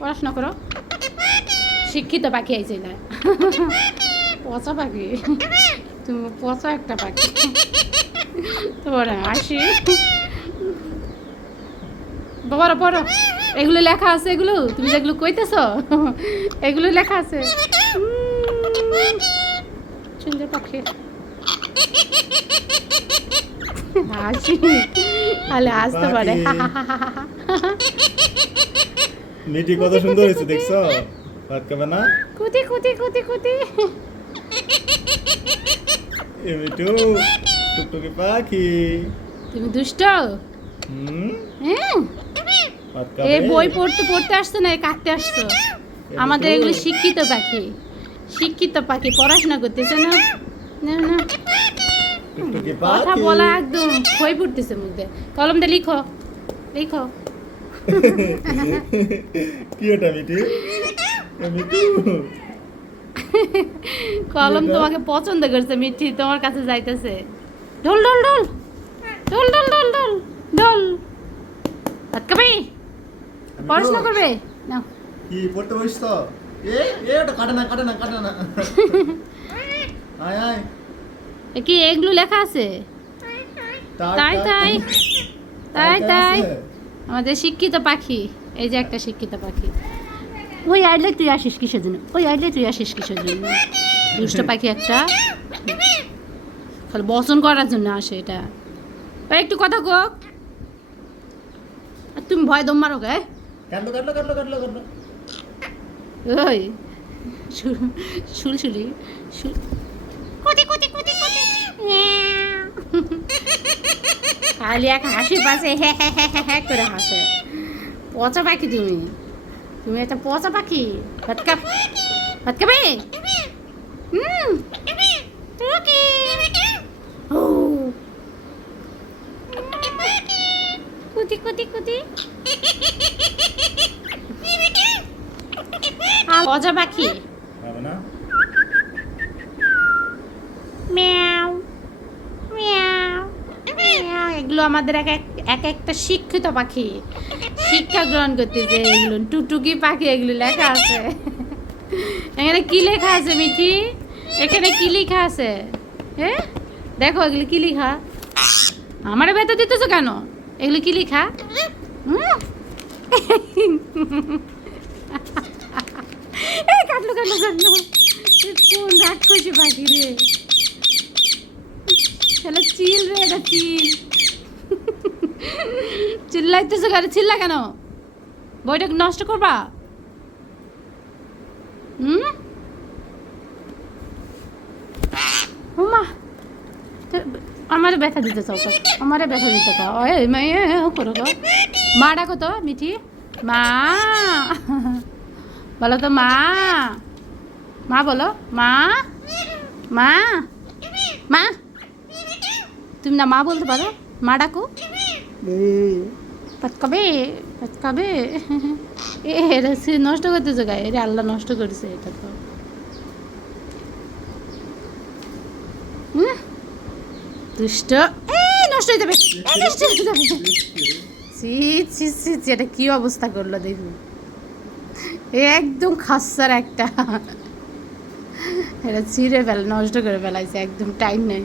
পড়াশোনা করো। শিক্ষিত পাখি আইছে না, পচা পাখি, তুমি পচা একটা পাখি। তোমার হাসি। পড়ো পড়ো, এগুলো লেখা আছে, এগুলো তুমি যেগুলো কইতেছ এগুলো লেখা আছে। সুন্দর পাখি হাসি, তাহলে আসতে পারে। মিটি কত সুন্দর হয়েছে দেখছো, ভাত খাবে না? কুতি কুতি কুতি কুতি। এ মিটু টুকটুকি পাখি, তুমি দুষ্ট। হ্যাঁ ভাত খাবে? এই বই পড়তে পড়তে আসছো না, কাটতে আসছো? আমাদের এগুলো শিক্ষিত পাখি, শিক্ষিত পাখি, পড়াশোনা করতেছে না। না না, টুকটুকি কথা পাখি বলা একদম হয়ে পড়তেছে মুখে। কলম দিয়ে লিখো, লিখো। কি ওটা মিটি? এ মিটু কলম তোমাকে পছন্দ করছে মিঠি, তোমার কাছে যাইতেছে। ঢোল ঢোল ঢোল ঢোল ঢোল ঢোল ঢোল ঢোল। ভাত খাবে? পড়াশোনা করবে? নাও। কি পড়তে বসছ? এ ওটা কাটে না কাটে না কাটে না। আয় আয়, এ কি এগুলো লেখা আছে? তাই তাই তাই তাই, আমাদের শিক্ষিত পাখি। এই যে একটা শিক্ষিত পাখি। ওই আইলে তুই আসিস কিসের জন্য? ওই আইলে তুই আসিস কিসের জন্য? দুষ্ট পাখি একটা, খালি বসন করার জন্য আসে এটা। ওই একটু কথা কো, আর তুমি ভয় দম মারো গে। কাটলো কাটলো কাটলো কাটলো কাটলো। ওই সুলসুলি কুতি কুতি কুতি কুতি। খালি এক হাসি পাশে হ্যাঁ হ্যাঁ হ্যাঁ হ্যাঁ হ্যাঁ করে হাসে। পচা পাখি তুমি, তুমি একটা পচা পাখি। ভাত খাব? ভাত খাবে? রকি। ও কুতি কুতি কুতি। পচা পাখি। হবে না? মিয়াও মিয়াও মিয়াও। এগুলো আমাদের এক একটা শিক্ষিত পাখি, শিক্ষা গ্রহণ করতেছে। এগুলো টুকটুকি পাখি, এগুলো লেখা আছে। এখানে কি লেখা আছে মিঠি? এখানে কি লেখা আছে? হ্যাঁ দেখো, এগুলো কি লেখা? আমারে বেতন দিতেছো কেন? এগুলো কি লেখা? কাটলো কাটলো কাটলো। কোন রাগ করছে পাখি রে? তাহলে চিল রে, এটা চিল। চিল্লাইতেছো কেন? চিল্লা কেন? বইটা নষ্ট করবা? মা আমারে ব্যথা দিতে চাও? আমারে ব্যথা দিতে চাও? করো গো। মা ডাকো তো মিঠি, মা বলো তো, মা মা বলো, মা মা মা। তুমি না মা বলতে পারো? মা ডাকো। ভাত খাবে? ভাত খাবে? এরা সে নষ্ট করতেছে গায়ে, এরা আল্লাহ নষ্ট করেছে এটা তো। দুষ্ট, নষ্ট হয়ে যাবে, নষ্ট হয়ে যাবে। ছি ছি ছি, এটা কি অবস্থা করলো দেখুন, একদম খাসার একটা। এটা ছিঁড়ে ফেলে, নষ্ট করে ফেলাইছে, একদম টাইম নেই।